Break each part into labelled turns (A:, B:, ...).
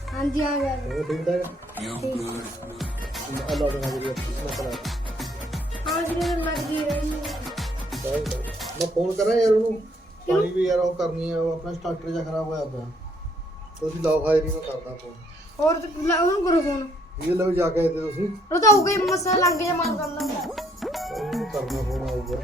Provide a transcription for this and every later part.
A: हाँ जी आ गया
B: वो ठीक था अल्लाह का नाम लिया ना करा
A: हाँ जी लग गई रही
B: मैं फोन कर रहा यार ਉਹਨੂੰ ਪਾਣੀ ਵੀ ਯਾਰ ਉਹ ਕਰਨੀ ਹੈ ਉਹ ਆਪਣਾ ਸਟਾਰਟਰ ਜਿਹਾ ਖਰਾਬ ਹੋਇਆ ਪਿਆ ਤੁਸੀਂ ਲਾਓ ਹਾਇਰੀ ਮੈਂ ਕਰਦਾ ਫੋਨ
A: और तो ਉਹਨੂੰ ਕਰੋ ਫੋਨ
B: ਇਹ ਲਓ ਜਾ ਕੇ ਦੇ ਤੁਸੀਂ
A: ਉਹ ਤਾਂ ਹੋਊਗਾ ਹੀ ਮਸਾ ਲੰਘ ਜਾ ਮਾਰ ਕਰਨਾ ਹੁੰਦਾ
B: ਉਹਨੂੰ ਕਰਨਾ ਫੋਨ ਆਊਗਾ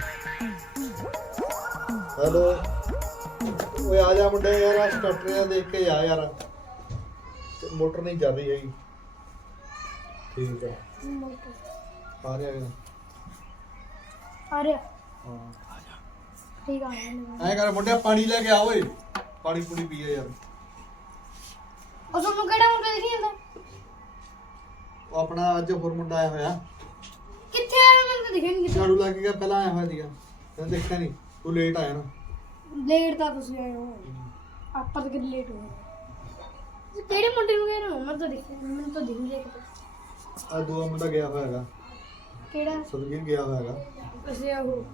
B: ਹੈਲੋ ਓਏ ਆ ਜਾ ਮੁੰਡੇ ਯਾਰ ਆ ਸਟਾਰਟਰ ਜਿਹਾ ਦੇਖ ਕੇ ਆ ਯਾਰ ਮੋਟਰ ਨਹੀਂ ਚੱਲ ਰਹੀ ਹੈਗੀ ਠੀਕ ਹੈ ਆ ਰਿਹਾ ਹੈ
A: ਆ ਰਿਹਾ
B: ਹਾਂ
A: ਠੀਕ ਆ ਗਿਆ
B: ਐ ਕਰ ਮੁੰਡਿਆ ਪਾਣੀ ਲੈ ਕੇ ਆ ਓਏ ਪਾਣੀ ਪੂਣੀ ਪੀਏ ਯਾਰ
A: ਉਹ ਤੁਹਾਨੂੰ ਕਿਹੜਾ ਮੁੰਡਾ ਦਿਖੀ ਜਾਂਦਾ
B: ਉਹ ਆਪਣਾ ਅੱਜ ਹੋਰ ਮੁੰਡਾ ਆਇਆ ਹੋਇਆ
A: ਕਿੱਥੇ ਆ ਮੈਨੂੰ ਤਾਂ ਦਿਖਿਆ ਨਹੀਂ ਕਿਤੇ
B: ਝਾੜੂ ਲਾ ਕੇ ਗਿਆ ਪਹਿਲਾਂ ਆਇਆ ਹੋਇਆ ਸੀਗਾ ਤੈਨੂੰ ਦੇਖਿਆ ਨਹੀਂ ਤੂੰ ਲੇਟ ਆਇਆ ਨਾ
A: ਲੇਟ ਤਾਂ ਤੁਸੀਂ ਆਏ ਹੋ ਆਪਾਂ ਤਾਂ ਕਿੰਨੇ ਲੇਟ ਹੋ ਗਏ ਕਿਹੜੇ ਮੁੰਡੇ ਨੂੰ ਕਹਿ ਰਹੇ ਹੋ ਮੈਂ ਤਾਂ ਦਿਖਿਆ ਮੈਨੂੰ ਤਾਂ ਦਿਖ ਨਹੀਂ ਰਿਹਾ ਕਿਤੇ
B: ਆ ਦੂਆ ਮੁੰਡਾ ਗਿਆ ਹੋਇਆ ਹੈਗਾ
A: ਕਿਹੜਾ
B: ਸਦਗੀਰ ਗਿਆ ਹੋਇਆ ਹੈਗਾ
A: ਅਸੀਂ ਉਹ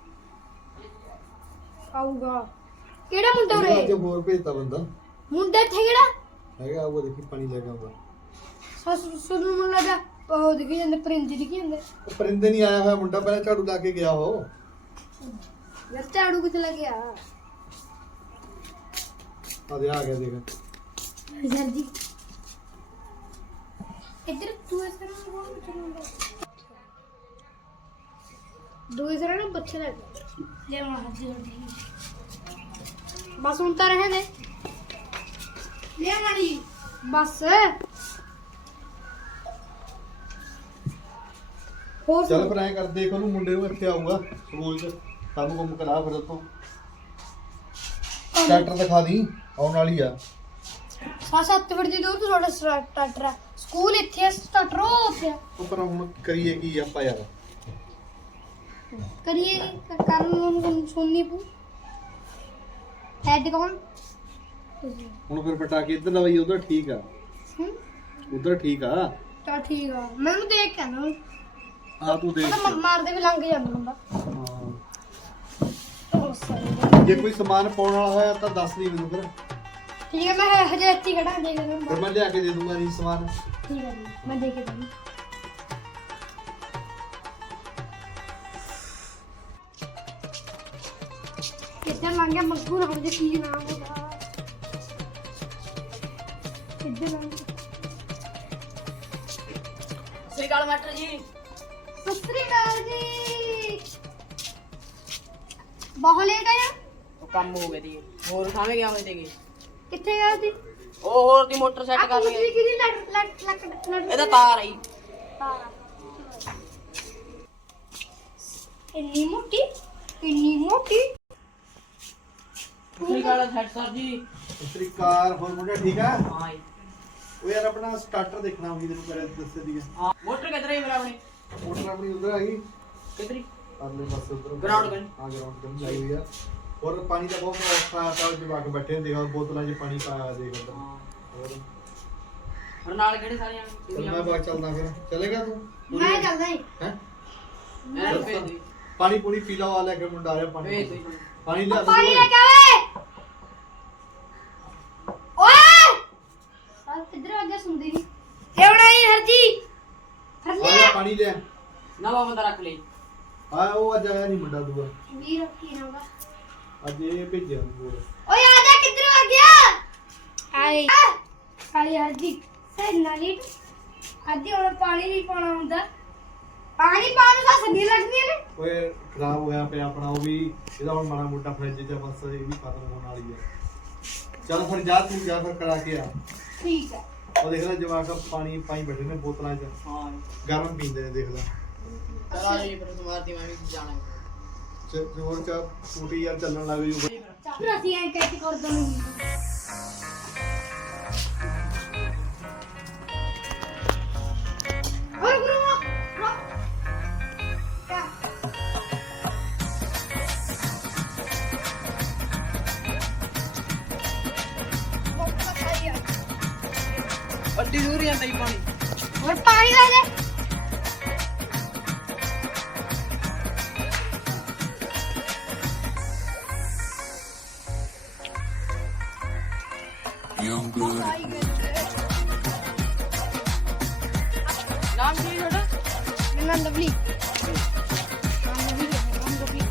A: ਆਊਗਾ ਕਿਹੜਾ ਮੁੰਡਾ
B: ਅੱਜ
A: ਉਰੇ
B: ਹੋਰ ਭੇਜਤਾ ਬੰਦਾ
A: ਮੁੰਡਾ ਇੱਥੇ ਕਿਹੜਾ
B: ਹੈਗਾ ਆਊਗਾ ਦੇਖੀ ਪਾਣੀ ਲੈ ਕੇ ਆਊਗਾ
A: ਸੱਸ ਨੂੰ ਲੱਗਾ ਉਹ ਦਿਖੀ ਜਾਂਦੇ ਪਰਿੰਦੇ ਦਿਖੀ ਜਾਂਦੇ
B: ਉਹ ਪਰਿੰਦੇ ਨਹੀਂ ਆਇਆ ਹੋਇਆ ਮੁੰਡਾ ਪਹਿਲਾਂ ਝਾੜੂ ਲਾ ਕੇ ਗਿਆ ਉਹ
A: ਯਾਰ ਝਾੜੂ ਕਿੱਥੇ ਲੱਗਿਆ
B: ਆਦੇ ਆ ਗਿਆ ਦੇਖ
A: ਜਲਦੀ ਇੱਧਰ ਤੂੰ ਇਸ ਤਰ੍ਹਾਂ ਨੂੰ ਕੋਲ ਚਲਾਉਂਦਾ ਦੋ ਇਸ ਤਰ੍ਹਾਂ ਨੂੰ ਬੱਚੇ ਲੱਗ ਲੈ ਮਾਂ ਹੱਥ ਜੋੜੀ ਬਸ ਹੁਣ ਤਾਂ ਰਹੇ ਨੇ ਲੈ ਮਾਰੀ ਬਸ ਹੋਰ
B: ਚੱਲ ਫਿਰ ਐਂ ਕਰ ਦੇਖ ਉਹਨੂੰ ਮੁੰਡੇ ਨੂੰ ਇੱਥੇ ਆਊਗਾ ਸਕੂਲ 'ਚ ਕੰਮ ਕੁੰਮ ਕਰਾ ਫਿਰ ਉਤੋਂ ਟਰੈਕਟਰ ਦਿਖਾ ਦੀ ਆਉਣ ਵਾਲੀ ਆ
A: 7 ਵਜੇ ਦੀ ਦੂਰ ਤੋਂ ਤੁਹਾਡਾ ਸਟਾਰਟਰ ਹੈ ਸਕੂਲ ਇੱਥੇ ਹੈ ਸਟਾਰਟਰ ਉਹ ਉੱਥੇ ਹੈ
B: ਉਹ ਪਰ ਹੁਣ ਕਰੀਏ ਕੀ ਆਪਾਂ ਯਾਰ
A: ਕਰੀਏ ਕਰਨ ਨੂੰ ਸੁਣਨੀ ਪੂ ਹੈਡ ਕੌਣ
B: ਹੁਣ ਫਿਰ ਪਟਾ ਕੇ ਇੱਧਰ ਲਵਾਈ ਉਧਰ ਠੀਕ ਆ ਉਧਰ ਠੀਕ ਆ
A: ਤਾਂ ਠੀਕ ਆ ਮੈਨੂੰ ਦੇਖ ਕੇ ਨਾ
B: ਆ ਤੂੰ ਦੇਖ
A: ਤਾਂ ਮਾਰਦੇ ਵੀ ਲੰਘ ਜਾਂਦਾ ਹੁੰਦਾ
B: ਹਾਂ
A: ਉਹ ਸਹੀ
B: ਜੇ ਕੋਈ ਸਮਾਨ ਪਾਉਣ ਵਾਲਾ ਹੋਇਆ ਤਾਂ ਦੱਸ ਦੀ ਮੈਨੂੰ ਫਿਰ
A: ਠੀਕ ਹੈ ਮੈਂ ਹਜੇ ਇੱਥੇ ਖੜਾ ਦੇਖ ਲੈਂਦਾ
B: ਫਿਰ ਮੈਂ ਲਿਆ ਕੇ ਦੇ ਦੂੰਗਾ ਜੀ ਸਮਾਨ
A: ਠੀਕ ਹੈ ਜੀ ਮੈਂ ਦੇਖ ਕੇ ਦੂੰਗੀ ਕਿੱਧਰ ਲੰਘ ਗਿਆ ਮਸ਼ਹੂਰ ਹੋ ਜੇ ਕੀ ਨਾਮ ਉਹਦਾ ਕਿੱਧਰ ਲੰਘ ਗਿਆ
C: ਸ੍ਰੀ ਅਕਾਲ ਮਾਸਟਰ ਜੀ
A: ਸਤਿ ਸ੍ਰੀ ਅਕਾਲ ਜੀ ਬਹੁਤ ਲੇਟ ਆਇਆ
C: ਉਹ ਕੰਮ ਹੋ ਗਿਆ ਦੀ ਹੋਰ ਖਾਵੇਂ ਗਿਆ ਹੋਏ ਤੇਗੇ
A: ਕਿੱਥੇ ਗਿਆ ਸੀ
C: ਉਹ ਹੋਰ ਦੀ ਮੋਟਰ ਸੈੱਟ ਕਰ
A: ਕੁਝ ਵੀ
C: ਲਈ
A: ਕਿਹਦੀ ਲੱਕ
C: ਇਹਦਾ ਤਾਰ ਆਈ
A: ਇੰਨੀ ਮੋਟੀ
C: ਸ੍ਰੀ ਅਕਾਲ ਹੈਡ ਸਰ ਜੀ
B: ਸ੍ਰੀਕਾਰ ਹੋਰ ਮੁੰਡਾ ਠੀਕ ਆ
C: ਹਾਂ ਜੀ
B: ਉਹ ਯਾਰ ਆਪਣਾ ਸਟਾਰਟਰ ਦੇਖਣਾ ਹੋਈ ਤੈਨੂੰ ਕਰੇ ਦੱਸੇ ਦੀ
C: ਹਾਂ ਮੋਟਰ ਕਿੱਧਰ ਹੈ ਮੇਰਾ ਆਪਣੀ
B: ਮੋਟਰ ਆਪਣੀ ਉਧਰ ਆ ਗਈ
C: ਕਿੱਧਰੀ
B: ਅਗਲੇ ਪਾਸੇ ਉਧਰ
C: Ground ਗਨ।
B: ਹਾਂ ਗਰਾਊਂਡ ਗਨ ਲਾਈ ਹੋਈ ਆ ਹੋਰ ਪਾਣੀ ਦਾ ਬਹੁਤ ਔਖਾ ਆ ਤਾਂ ਜਵਾਕ ਬੈਠੇ ਨੇ ਦੇਖੋ ਬੋਤਲਾਂ 'ਚ ਪਾਣੀ ਪਾਇਆ ਦੇਖ ਉਧਰ
C: ਹਾਂ
B: ਹੋਰ
C: ਹੋਰ ਨਾਲ ਕਿਹੜੇ ਸਾਰਿਆਂ
B: ਚੱਲ ਮੈਂ ਬਾਅਦ ਚੱਲਦਾ ਫਿਰ ਚਲੇਗਾ ਤੂੰ
A: ਮੈਂ ਚੱਲਦਾ ਹੀ
B: ਹੈ
C: ਮੈਂ ਭੇਜ ਦੇ
B: ਪਾਣੀ ਪੂਣੀ ਪੀ ਲਓ ਆ ਲੈ ਕੇ ਮੁੰਡਾ ਆ ਰਿਹਾ ਪਾਣੀ
C: ਭੇਜ ਦੇ
B: ਪਾਣੀ ਲਿਆ
A: ਪਾਣੀ ਲੈ ਕੇ ਆਵੇ ਓਏ ਸਾਲ ਕਿੱਧਰ ਆ ਗਿਆ ਸੁਣਦੀ ਨਹੀਂ ਕਿਉਂ ਨਹੀਂ ਹਰਜੀ ਹਰ
B: ਆ
A: ਲਿਆ
B: ਪਾਣੀ ਲਿਆ
C: ਨਵਾਂ ਬੰਦਾ ਰੱਖ ਲਈ
B: ਆ ਉਹ ਅੱਜ ਆਇਆ ਨਹੀਂ ਮੁੰਡਾ ਦੂਆ
A: ਵੀਰ ਕੀ ਨਾਮ ਦਾ
B: ਅੱਜ ਇਹ ਭੇਜਿਆ ਹੋਰ
A: ਓਏ ਆ ਜਾ ਕਿੱਧਰ ਆ ਗਿਆ ਆਈ ਆਈ ਹਰਜੀ ਸੈਨ ਨਾਲੀ ਅੱਜ ਹੁਣ ਪਾਣੀ ਨਹੀਂ ਪਾਉਣਾ ਹੁੰਦਾ ਪਾਣੀ ਪਾਉਣ ਦਾ ਸੰਨੀ ਲੱਗਦੀ ਨੇ
B: ਓਏ ਖਰਾਬ ਹੋਇਆ ਪਿਆ ਆਪਣਾ ਉਹ ਵੀ ਇਹਦਾ ਹੁਣ ਮਾੜਾ ਮੋਟਾ ਫਰਿੱਜ 'ਚ ਬਸ ਇਹ ਵੀ ਖਤਮ ਹੋਣ ਵਾਲੀ ਹੈ ਚੱਲ ਫਿਰ ਜਾ ਤੂੰ ਜਾ ਫਿਰ ਕਰਾ ਕੇ ਆ
A: ਠੀਕ ਹੈ
B: ਉਹ ਦੇਖ ਲੈ ਜਵਾਕ ਪਾਣੀ ਪਾਈ ਬੈਠੇ ਨੇ ਬੋਤਲਾਂ 'ਚ
C: ਹਾਂ
B: ਗਰਮ ਪੀਂਦੇ ਨੇ ਦੇਖ ਲੈ
C: ਚਲ ਆ ਜੀ ਫਿਰ ਸਮਾਰਤੀ ਮੈਂ ਵੀ ਜਾਣਾ
B: ਹੋਰ ਚਾ ਟੂਟੀ ਯਾਰ ਚੱਲਣ ਲੱਗ ਗਈ
A: ਚਾਹ ਅਸੀਂ ਐਂ ਕਹਿ ਕੇ ਕਰ ਦਵਾਂਗੇ ਓਏ ਗੁਰੂ
C: ਅੱਡੀ ਦੂਰ ਜਾਂਦਾ ਹੀ ਪਾਣੀ
A: ਹੋਰ ਪਾਣੀ ਲੈ ਲੈ
D: Young blood.
C: ਨਾਮ ਕੀ ਹੈ ਤੁਹਾਡਾ?
A: ਮੇਰਾ ਨਾਮ ਲਵਲੀ ਨਾਮ ਲਵਲੀ ਹੈ, ਨਾਮ ਲਵਲੀ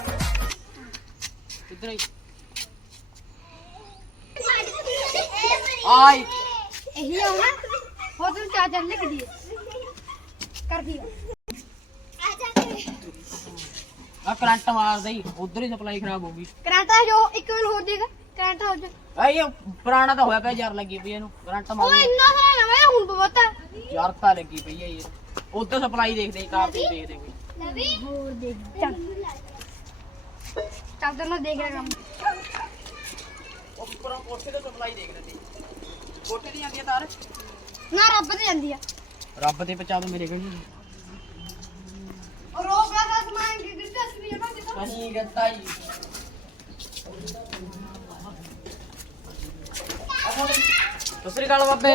C: ਇੱਧਰ ਆਈ ਆਈ
A: ਇਹੀ ਆਉਣਾ ਹੋ ਤੂੰ ਚਾਚਾ ਲਿਖ ਦਿਏ ਕਰ ਦਿਆ
C: ਆ ਕਰੰਟ ਮਾਰਦਾ ਹੀ ਉਧਰ ਹੀ ਸਪਲਾਈ ਖਰਾਬ ਹੋ ਗਈ।
A: ਕਰਾਂਟਾ ਜੋ ਇੱਕ ਮਿੰਟ ਹੋਰ ਦੇਗਾ ਕਰਾਂਟਾ ਹੋ ਜਾ
C: ਆਈ ਇਹ ਪੁਰਾਣਾ ਤਾਂ ਹੋਇਆ ਪਿਆ ਯਾਰ ਲੱਗੀ ਪਈ ਇਹਨੂੰ ਕਰੰਟ
A: ਉਹ
C: ਮਾਰ
A: ਇੰਨਾ ਸਾਰਾ ਨਵਾਂ ਹੁਣ ਪਤਾ
C: ਯਾਰ ਤਾਂ ਲੱਗੀ ਪਈ ਹੈ ਇਹ ਉਧਰ ਸਪਲਾਈ ਦੇਖਦੇ ਤਾਰ ਤੇ ਦੇਖਦੇ ਕੋਈ
A: ਲਵੀ ਹੋਰ ਦੇਖ ਚੱਲ ਚੱਲ ਤੈਨੂੰ ਦੇਖ ਰਿਹਾ ਕੰਮ
C: ਉੱਪਰੋਂ ਕੋਠੇ ਤੇ ਸਪਲਾਈ ਦੇਖ ਰਹੇ ਸੀ ਕੋਠੇ ਦੀ ਜਾਂਦੀ ਹੈ ਤਾਰ
A: ਨਾ ਰੱਬ ਤੇ ਜਾਂਦੀ ਆ
C: ਰੱਬ ਤੇ ਪਹੁੰਚਾ ਦੋ ਮੇਰੇ ਕੋਲ
A: ਔਰ ਉਹ ਬੜਾ ਸਮਾਨ ਕਿ ਗਿਰਦਾ ਸੀ ਜਮਾ ਕਿਤਾ
C: ਸਹੀ ਗੱਤਾ ਜੀ ਦੂਸਰੀ ਗੱਲ ਬਾਬੇ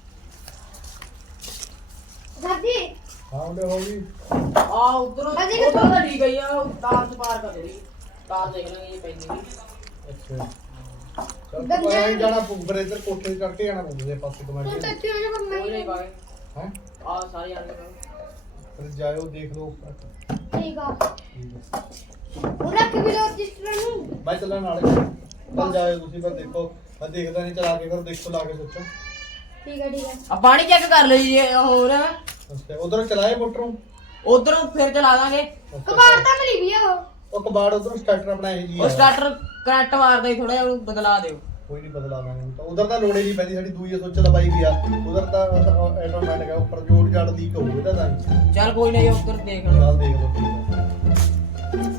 A: ਦਾਦੀ
B: ਹਾਂ ਉਹਦੇ ਹੋ ਗਈ
C: ਆ ਉਧਰੋਂ
A: ਬਾਜੀ
C: ਉਧਰ ਤਾਂ ਠੀਕ ਗਈ ਆ ਤਾਰ ਚ ਪਾਰ ਕਰ ਦੇਣੀ ਤਾਰ ਦੇਖ ਲਾਂਗੇ ਇਹ ਪੈਂਦੀ
B: ਅੱਛਾ ਚੱਲ ਤੂੰ ਆਏ ਜਾਣਾ ਪੂਰ ਇੱਧਰ ਕੋਠੇ ਤੇ ਚੜ ਕੇ ਜਾਣਾ ਪਊਗਾ ਪਾਸੇ
A: ਤੂੰ
B: ਕਮਾਂਡ
A: ਟੱਚੀ ਹੋ ਜਾ ਪਰ
C: ਕੋਈ ਨਹੀਂ ਬਾਗੇ
B: ਹੈ
C: ਆ ਸਾਰੇ ਆ ਗਏ
B: ਫਿਰ ਜਾਇਓ ਦੇਖ ਲਓ
A: ਠੀਕ ਆ
B: ਠੀਕ ਹੈ
A: ਉਹ ਰੱਖ ਵੀ ਲੋ ਰਜਿਸਟਰ ਨੂੰ
B: ਮੈਂ ਚੱਲਾਂ ਨਾਲੇ ਚੱਲ ਜਾਇਓ ਤੁਸੀਂ ਫਿਰ ਦੇਖੋ ਮੈਂ ਦੇਖਦਾ ਨਹੀਂ ਚਲਾ ਕੇ ਫਿਰ ਦੇਖੋ ਲਾ ਕੇ ਸੋਚੋ
A: ਠੀਕ ਆ ਠੀਕ ਆ
C: ਆ ਪਾਣੀ ਚੈੱਕ ਕਰ ਲਈ ਜੀ ਹੋਰ
B: ਅੱਛਾ ਉਧਰੋਂ ਚਲਾਏ ਮੋਟਰ ਨੂੰ
C: ਉਧਰੋਂ ਫਿਰ ਚਲਾ ਦਾਂਗੇ
A: ਕਬਾੜ ਤਾਂ ਮਿਲੀ ਵੀ ਆ
B: ਉਹ ਕਬਾੜ ਉਧਰੋਂ ਸਟਾਰਟਰ ਆਪਣਾ ਇਹ ਜੀ
C: ਉਹ ਸਟਾਰਟਰ ਕਰੰਟ ਮਾਰਦਾ ਹੀ ਥੋੜਾ ਜਿਹਾ ਉਹਨੂੰ ਬਦਲਾ ਦਿਓ
B: ਕੋਈ ਨਹੀਂ ਬਦਲਾ ਦਾਂਗੇ ਤਾਂ ਉਧਰ ਤਾਂ ਲੋੜੇ ਨਹੀਂ ਪੈਂਦੀ ਸਾਡੀ ਦੂਈ ਸੁੱਚ ਲਵਾਈ ਵੀ ਆ ਉਧਰ ਤਾਂ ਆਟੋਮੈਟਿਕ ਆ ਉੱਪਰ ਜੋੜ ਜੜ ਲੀਕ ਹੋਊ ਇਹਦਾ ਤਾਂ
C: ਚੱਲ ਕੋਈ ਨਹੀਂ ਉਧਰ ਦੇਖ ਲਓ
B: ਚੱਲ ਦੇਖ ਲਓ ਠੀਕ ਆ।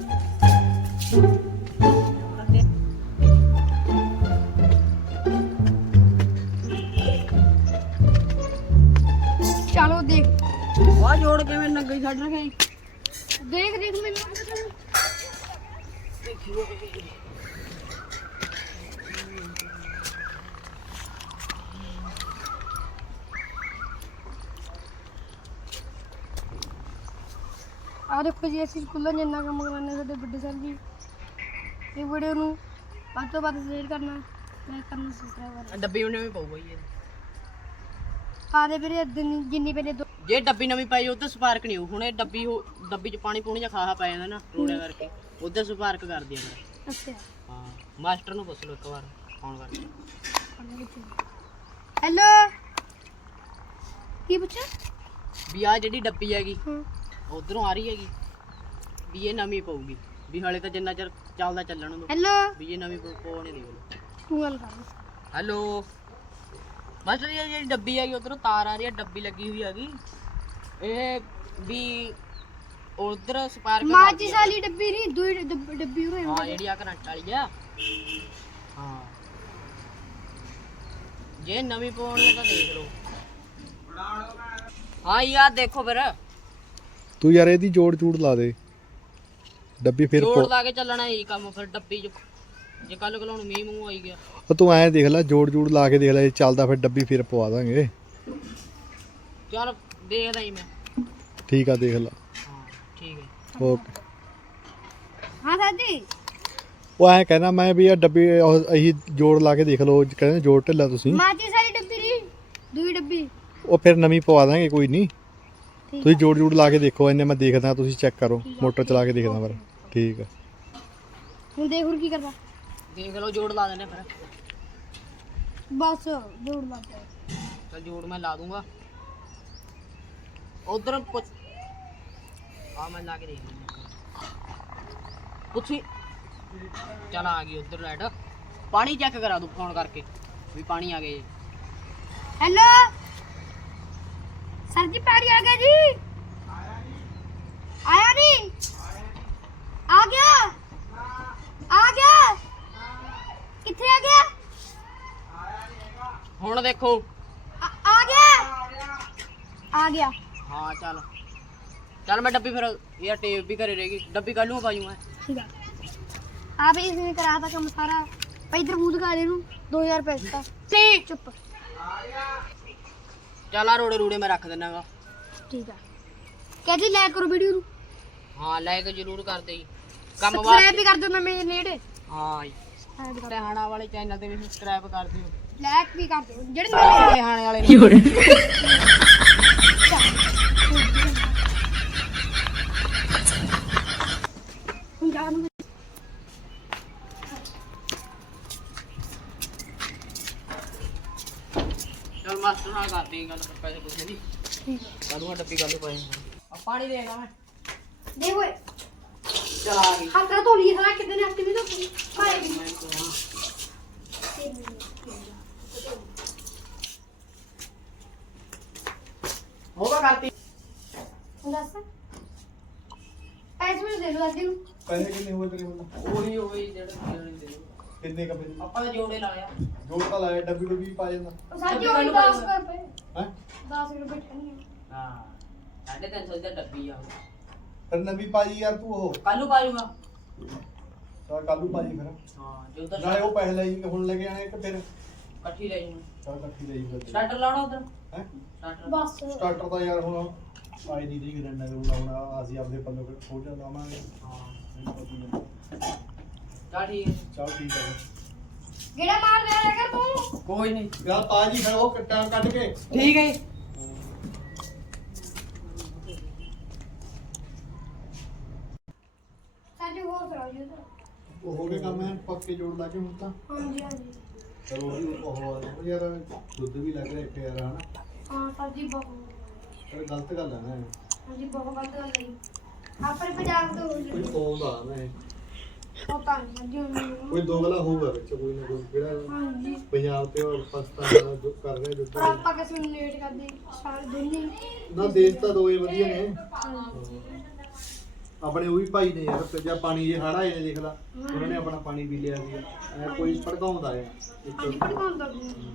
A: ਚਲੋ ਦੇਖ
C: ਆ ਜੋੜ ਕਿਵੇਂ ਨੰਗੀ ਛੱਡ ਰਖੇ
A: ਦੇਖ ਦੇਖ ਮੈਨੂੰ ਆ ਦੇਖੋ ਜੀ ਅਸੀਂ ਸਕੂਲਾਂ 'ਚ ਇੰਨਾ ਕੰਮ ਕਰਾਉਂਦੇ ਸਾਡੇ ਵੱਡੇ ਸਰ ਜੀ ਇਹ ਵੀਡੀਓ ਨੂੰ ਵੱਧ ਤੋਂ ਵੱਧ ਸ਼ੇਅਰ ਕਰਨਾ ਲਾਈਕ ਕਰਨਾ ਸਬਸਕ੍ਰਾਈਬ ਕਰਨਾ
C: ਡੱਬੀ ਉਹਨੇ ਵੀ ਪਊਗਾ ਜੀ
A: ਆ ਦੇ ਵੀਰੇ ਜਿੰਨੀ ਪਹਿਲੇ ਦੋ
C: ਜੇ ਡੱਬੀ ਨਵੀਂ ਪਾਈ ਉਧਰ ਸਪਾਰਕ ਨਹੀਂ ਹੋਊ ਹੁਣ ਇਹ ਡੱਬੀ ਚ ਪਾਣੀ ਪੂਣੀ ਜਾਂ ਖਾਹਾ ਪੈ ਜਾਂਦਾ ਨਾ ਰੋੜਿਆ ਕਰਕੇ ਉਧਰ ਸਪਾਰਕ ਕਰ ਦਿਆ ਕਰ
A: ਅੱਛਾ
C: ਹਾਂ ਮਾਸਟਰ ਨੂੰ ਪੁੱਛ ਲਓ ਇੱਕ ਵਾਰ ਫੋਨ ਕਰਕੇ
A: ਹੈਲੋ ਕੀ ਪੁੱਛਿਆ
C: ਵੀ ਆ ਜਿਹੜੀ ਡੱਬੀ ਹੈਗੀ
A: ਹਾਂ
C: ਉਧਰੋਂ ਆ ਰਹੀ ਹੈਗੀ ਵੀ ਇਹ ਨਵੀਂ ਪਊਗੀ ਵੀ ਹਾਲੇ ਤਾਂ ਜਿੰਨਾ ਚਿਰ ਚੱਲਦਾ ਚੱਲਣ ਨੂੰ
A: ਹੈਲੋ
C: ਵੀ ਇਹ ਨਵੀਂ ਪਾਉਣੀ ਦੀ ਬੋਲੋ
A: ਤੂੰ ਗੱਲ ਕਰ
C: ਹੈਲੋ ਮਾਸਟਰ ਜੀ ਇਹ ਜਿਹੜੀ ਡੱਬੀ ਹੈਗੀ ਉਧਰੋਂ ਤਾਰ ਆ ਰਹੀ ਹੈ ਡੱਬੀ ਲੱਗੀ ਹੋਈ ਹੈਗੀ ਇਹ ਵੀ ਉਧਰ ਸਪਾਰਕ
A: ਮਾਚਿਸ ਵਾਲੀ ਡੱਬੀ ਨਹੀਂ ਦੂਈ ਡੱਬੀ ਉਹ
C: ਹਾਂ ਜਿਹੜੀ ਆ ਕਰੰਟ ਵਾਲੀ ਆ ਹਾਂ ਜੇ ਨਵੀਂ ਪਾਉਣੀ ਹੈ ਤਾਂ ਦੇਖ ਲਓ ਹਾਂ ਯਾਰ ਦੇਖੋ ਫਿਰ
B: ਤੂੰ ਯਾਰ ਇਹਦੀ ਜੋੜ ਜੂੜ ਲਾ ਦੇ ਡੱਬੀ ਫਿਰ
C: ਜੋੜ ਲਾ ਕੇ ਚੱਲਣਾ ਹੀ ਕੰਮ ਫਿਰ ਡੱਬੀ ਚ ਜੇ ਕੱਲ ਕੋਲ ਹੁਣ ਮੀਂਹ ਮੂੰਹ ਆਈ ਗਿਆ
B: ਉਹ ਤੂੰ ਐਂ ਦੇਖ ਲੈ ਜੋੜ ਜੂੜ ਲਾ ਕੇ ਦੇਖ ਲੈ ਜੇ ਚੱਲਦਾ ਫਿਰ ਡੱਬੀ ਫਿਰ ਪਵਾ ਦਾਂਗੇ
C: ਚਲ ਦੇਖਦਾ ਹੀ ਮੈਂ
B: ਠੀਕ ਆ ਦੇਖ ਲੈ
C: ਹਾਂ ਠੀਕ ਹੈ
B: ਓਕੇ
A: ਹਾਂ ਦਾਦੀ
B: ਉਹ ਐਂ ਕਹਿਣਾ ਮੈਂ ਵੀ ਆ ਡੱਬੀ ਅਹੀ ਜੋੜ ਲਾ ਕੇ ਦੇਖ ਲਓ ਕਹਿੰਦੇ ਜੋੜ ਢਿੱਲਾ ਤੁਸੀਂ
A: ਮਾਚਿਸ ਵਾਲੀ ਡੱਬੀ ਨਹੀਂ ਦੂਈ ਡੱਬੀ
B: ਉਹ ਫਿਰ ਨਵੀਂ ਪਵਾ ਦਾਂਗੇ ਕੋਈ ਨਹੀਂ
A: ਠੀਕ
B: ਤੁਸੀਂ ਜੋੜ ਜੂੜ ਲਾ ਕੇ ਦੇਖੋ ਇਹਨੇ ਮੈਂ ਦੇਖਦਾ ਤੁਸੀਂ ਚੈੱਕ ਕਰੋ ਮੋਟਰ ਚਲਾ ਕੇ ਦੇਖਦਾ ਫਿਰ ਠੀਕ ਆ
A: ਹੁਣ ਦੇਖ ਹੁਣ ਕੀ ਕਰਦਾ
C: ਦੇਖ ਲਓ ਜੋੜ ਲਾ ਦਿੰਦੇ ਫਿਰ
A: ਬਸ ਜੋੜ ਲਾ ਦੇ
C: ਚਲ ਜੋੜ ਮੈਂ ਲਾ ਦੂੰਗਾ ਉਧਰ ਪੁੱਛ ਆ ਮੈਂ ਲਾ ਕੇ ਦੇਖ ਪੁੱਛੀ ਚਲ ਆ ਗਈ ਉਧਰ ਲਾਈਟ ਪਾਣੀ ਚੈੱਕ ਕਰਾ ਦੂੰ ਫੋਨ ਕਰਕੇ ਵੀ ਪਾਣੀ ਆ ਗਏ
A: हेलो सर जी पानी आ गया जी आया नहीं आ गया कितने आ गया
C: ਹੁਣ ਦੇਖੋ
A: आ गया
C: ਹਾਂ ਚੱਲ ਮੈਂ ਡੱਬੀ ਫਿਰ ਯਾਰ ਟੇਪ ਵੀ ਘਰੇ ਰਹੇਗੀ ਡੱਬੀ ਕੱਲ ਨੂੰ ਪਾਜੂ ਮੈਂ
A: ठीक है आप इसने करा था काम सारा भाई इधर मुंह दिखा दे 2000 रुपए इसका
C: ਨਹੀਂ
A: चुप
C: ਚੱਲ ਆ ਰੋੜੇ ਮੈਂ ਰੱਖ ਦਿੰਨਾਗਾ
A: ठीक है कहते लाइक करो वीडियो नु
C: ਹਾਂ ਲਾਇਕ ਜ਼ਰੂਰ ਕਰਦੇ ਜੀ ਕੰਮ
A: सब्सक्राइब भी कर दो ना मेरे नेड़े
C: ਹਾਂ ਜੀ ਰਿਹਾਣਾ ਵਾਲੇ ਚੈਨਲ ਤੇ ਵੀ ਸਬਸਕ੍ਰਾਈਬ ਕਰ ਦਿਓ
A: लाइक भी कर दो जेड़े
C: ਰਿਹਾਣੇ ਵਾਲੇ ਮਾਸਟਰ ਨਾਲ ਕਰਦੇ ਗੱਲ ਪੈਸੇ ਪੁੱਛੇ ਦੀ
A: ਠੀਕ
C: ਕਾਹਨੂੰ ਡੱਬੀ ਗੱਲ ਪਾਈ ਆ ਪਾਣੀ ਦੇਗਾ ਮੈਂ
A: ਦੇ ਓਏ
C: ਚਲ ਆ ਗਈ
A: ਹੱਥ ਨਾਲ ਧੋ ਲਈ ਸਾਰਾ ਕਿਤੇ ਨੇ ਹੱਥ ਵੀ ਧੋ ਭਾਈ
C: ਹੋਗਾ ਕਰਤੀ
A: ਦੱਸ ਪੈਸੇ ਮੈਨੂੰ ਦੇ ਦੋ ਅੱਜ ਨੂੰ
B: ਪੈਸੇ ਕਿੰਨੇ ਹੋਏ ਤੇਰੇ ਕੋਲ?
C: ਉਹੀ ਹੋਈ ਜਿਹੜਾ ਦੇਣੇ ਦੇ
B: ਕਿੰਨੇ ਕਪੇ
C: ਆਪਾਂ ਤਾਂ ਜੋੜੇ ਲਾਇਆ
B: ਜੋੜ ਤਾਂ ਲਾਇਆ ਡੱਬੀ ਡੁੱਬੀ ਪਾ ਜਾਂਦਾ
A: ਉਹ ਸਾਡੀ ਹੋਈ 10 ਰੁਪਏ
B: ਹੈ
A: 10 ਰੁਪਏ ਠੰਨੀ
C: ਹਾਂ 350 ਦਾ ਡੱਬੀ ਆ
B: ਫਿਰ ਨਵੀਂ ਪਾਈ ਯਾਰ ਤੂੰ ਉਹ
C: ਕੱਲੂ ਪਾਜੂਗਾ
B: ਚਲ ਕੱਲੂ ਪਾਜੀ ਫਿਰ
C: ਹਾਂ ਜੋ ਉਧਰ
B: ਨਾਲੇ ਉਹ ਪੈਸੇ ਲਈ ਹੁਣ ਲੈ ਕੇ ਆਣੇ ਕਿ ਫਿਰ
C: ਇਕੱਠੀ ਲੈ ਜੂ
B: ਚਲ ਇਕੱਠੀ ਲਈ ਫਿਰ
C: ਸਟਾਰਟਰ ਲਾਉਣਾ ਉਧਰ
B: ਹੈ
C: ਸਟਾਰਟਰ
A: ਬਸ
B: ਸਟਾਰਟਰ ਤਾਂ ਯਾਰ ਹੁਣ ਆਈ ਨਹੀਂ ਰਹੀ ਗਰੰਡਾ ਹੁਣ ਅਸੀਂ ਆਪਦੇ ਪੱਲੋਂ ਖੋਜ ਲਾਵਾਂਗੇ
C: ਹਾਂ ਚਲ ਠੀਕ ਹੈ
B: ਚਲ ਠੀਕ ਹੈ
A: ਗੇੜਾ ਮਾਰ ਲਿਆ ਕਰ ਤੂੰ
C: ਕੋਈ ਨਹੀਂ
B: ਯਾਰ ਪਾਜੀ ਫਿਰ ਉਹ ਕੱਟਾ ਕੱਢ ਕੇ
C: ਠੀਕ ਹੈ
A: ਸਾਡੀ ਹੋਰ ਕਰਾਓ ਜੀ
B: ਉਹ ਹੋ ਗਏ ਕੰਮ ਹੈ ਪੱਕੇ ਜੋੜ ਲਾ ਕੇ ਹੁਣ ਤਾਂ
A: ਹਾਂਜੀ ਹਾਂਜੀ
B: ਚਲੋ ਉਹ ਵੀ ਉਹ ਆ ਗਿਆ ਯਾਰ ਦੁੱਧ ਵੀ ਲੱਗ ਰਿਹਾ ਇੱਥੇ ਯਾਰ ਹਨਾ
A: ਹਾਂ ਸਾਡੀ ਬਹੁਤ
B: ਇਹ ਗਲਤ ਗੱਲ ਹੈ ਨਾ ਇਹ।
A: ਹਾਂਜੀ ਬਹੁਤ ਗਲਤ ਗੱਲ ਹੈ ਆਪਣੇ ਪੰਜਾਬ ਤੋਂ ਹੋਈ
B: ਕੋਈ ਪਾਉਂਦਾ ਨਾ ਇਹ
A: ਉਹ ਤਾਂ ਹਾਂਜੀ ਹਾਂਜੀ
B: ਕੋਈ ਦੋਗਲਾ ਹੋਊਗਾ ਵਿੱਚ ਕੋਈ ਨਾ ਕੋਈ ਜਿਹੜਾ
A: ਹਾਂਜੀ
B: ਪੰਜਾਬ ਤੇ ਔਰ ਪਾਕਿਸਤਾਨ ਦਾ ਜੋ ਕਰ ਰਿਹਾ ਜੋ
A: ਪਰ ਆਪਾਂ ਕਿਸੇ ਨੂੰ ਲੇਟ ਕਰਦੇ ਸਾਰੇ ਦੋਨੇ
B: ਨਾ ਦੇਸ਼ ਤਾਂ ਦੋਏ ਵਧੀਆ ਨੇ
A: ਹਾਂਜੀ
B: ਆਪਣੇ ਉਹ ਵੀ ਭਾਈ ਨੇ ਯਾਰ ਤੇ ਜਾਂ ਪਾਣੀ ਜੇ ਹੜਾ ਆਏ ਨੇ ਦੇਖ ਲਾ ਉਹਨਾਂ ਨੇ ਆਪਣਾ ਪਾਣੀ ਪੀ ਲਿਆ ਸੀ ਐ ਕੋਈ ਭੜਕਾਉਂਦਾ ਆ
A: ਹਾਂਜੀ ਪਰ ਕੌਣ ਦਾ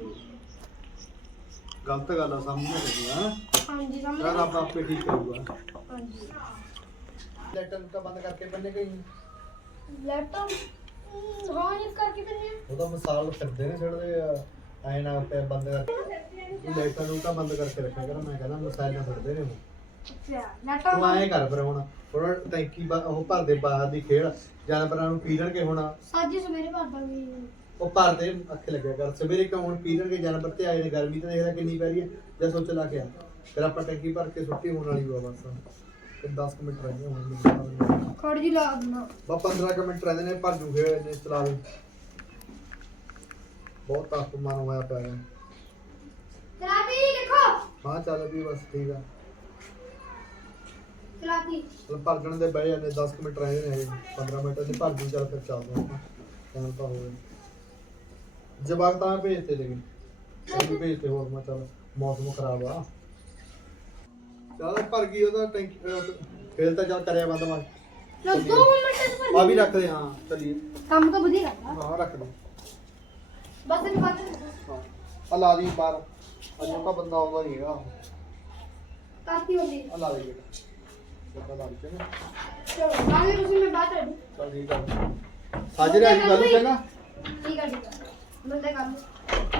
B: ਗਲਤ ਗੱਲ ਆ ਸਮਝਣਾ ਚਾਹੀਦਾ ਹਾਂ
A: ਹਾਂਜੀ
B: ਯਾਰ
A: ਸਮਝ
B: ਆਪਾਂ ਆਪੇ ਠੀਕ ਕਰੂਗਾ
A: ਹਾਂਜੀ
B: ਲੈਟਰ ਤਾਂ ਬੰਦ ਕਰਕੇ ਬੰਨੇ ਗਈ
A: ਲੈਪਟਾਪ ਹਾਂ ਇਹ ਕਰਕੇ ਬੰਨੇ
B: ਉਹ ਤਾਂ ਮਿਸਾਲ ਫਿਰਦੇ ਨੇ ਛੱਡਦੇ ਐ ਨਾ ਪੈ ਬੰਦ ਕਰਕੇ ਲਾਈਟਾਂ ਨੂੰ ਤਾਂ ਬੰਦ ਕਰਕੇ ਰੱਖਿਆ ਕਰ ਮੈਂ ਕਹਿੰਦਾ ਮਿਸਾਲ ਨਾ ਫਿਰਦੇ ਨੇ ਉਹ
A: ਅੱਛਾ
B: ਤੂੰ
A: ਲੈਪਟਾਪ
B: ਐਂ ਕਰ ਫਿਰ ਹੁਣ ਥੋੜਾ ਟੈਂਕੀ ਉਹ ਭਰਦੇ ਬਾਹਰ ਦੀ ਖੇਡ ਜਾਨਵਰਾਂ ਨੂੰ ਪੀ ਲੈਣਗੇ ਹੁਣ
A: ਸਾਜੀ ਸਵੇਰੇ ਭਰ ਦਾਂਗੇ
B: ਉਹ ਭਰਦੇ ਅੱਖ ਲੱਗਿਆ ਕਰ ਸਵੇਰੇ ਕਿਉਂ ਹੁਣ ਪੀ ਲੈਣਗੇ ਜਾਨਵਰ ਤੇ ਆਏ ਨੇ ਗਰਮੀ ਤਾਂ ਦੇਖਦਾ ਕਿੰਨੀ ਪੈ ਰਹੀ ਹੈ ਜਾਂ ਸੋਚ ਲਾ ਕੇ ਆ ਫਿਰ ਆਪਾਂ ਟੈਂਕੀ ਭਰ ਕੇ ਸੁੱਟੀ ਹੋਣ ਵਾਲੀ ਹੋਆ ਬਸ ਤੇ 10 ਮਿੰਟ ਰਹਿ ਗਏ ਹੁਣ
A: ਖੜ ਜੀ ਲਾ ਦੇਣਾ
B: ਬਾ 15 ਮਿੰਟ ਰਹਿੰਦੇ ਨੇ ਭਰ ਜੂਗੇ ਇਹਨੇ ਚਲਾ ਲਓ ਬਹੁਤ ਤਾਪਮਾਨ ਹੋਇਆ ਪਿਆ ਹੈ
A: ਚਲਾਤੀ ਦੇਖੋ
B: ਹਾਂ ਚੱਲ ਵੀ ਬਸ ਠੀਕ ਆ
A: ਚਲਾਤੀ
B: ਚਲ ਭਰ ਜਣ ਦੇ ਬਹਿ ਜਾਂਦੇ 10 ਮਿੰਟ ਰਹਿ ਗਏ ਨੇ 15 ਮਿੰਟ ਦੇ ਭਰ ਜੂ ਚੱਲ ਫਿਰ ਚੱਲਦੇ ਆਪਾਂ ਟਾਈਮ ਤਾਂ ਹੋਵੇ ਜਵਾਕ ਤਾਂ ਭੇਜਤੇ ਲੇਕਿਨ ਉਹ ਭੇਜਤੇ ਹੋਰ ਮੈਂ ਚੱਲ ਮੌਸਮ ਖਰਾਬ ਆ ਚੱਲ ਭਰ ਗਈ ਉਹਦਾ ਟੈਂਕੀ ਫੇਰ ਤਾਂ ਚੱਲ ਕਰਿਆ ਬੰਦ ਮਾਰ
A: ਲੋ 2 ਮਿੰਟ ਚ ਭਰ
B: ਆ ਵੀ ਰੱਖ ਦੇ ਹਾਂ ਚੱਲੀਏ
A: ਕੰਮ ਤਾਂ ਵਧੀਆ ਕਰਦਾ
B: ਹਾਂ ਰੱਖ ਦੇ
A: ਬਸ ਇਹ ਬਾਤ
B: ਹਾਂ ਆ ਲਾ ਦੀ ਬਾਹਰ ਅਜੇ ਤਾਂ ਬੰਦਾ ਆਉਂਦਾ ਨਹੀਂ ਹੈਗਾ
A: ਕਾਤੀ ਹੁੰਦੀ
B: ਆ ਲਾ ਦੇ ਬੰਦਾ ਲਾ ਦੇ ਚੰਗਾ
A: ਚਲੋ ਆਗੇ ਤੁਸੀਂ ਮੈਂ ਬਾਤ ਕਰ
B: ਚੱਲ ਠੀਕ ਆ ਹਾਜ਼ਰ ਆ ਜੀ ਗੱਲ ਚੰਗਾ
A: ਠੀਕ ਹੈ ਮਿਲਦੇ ਕੰਮ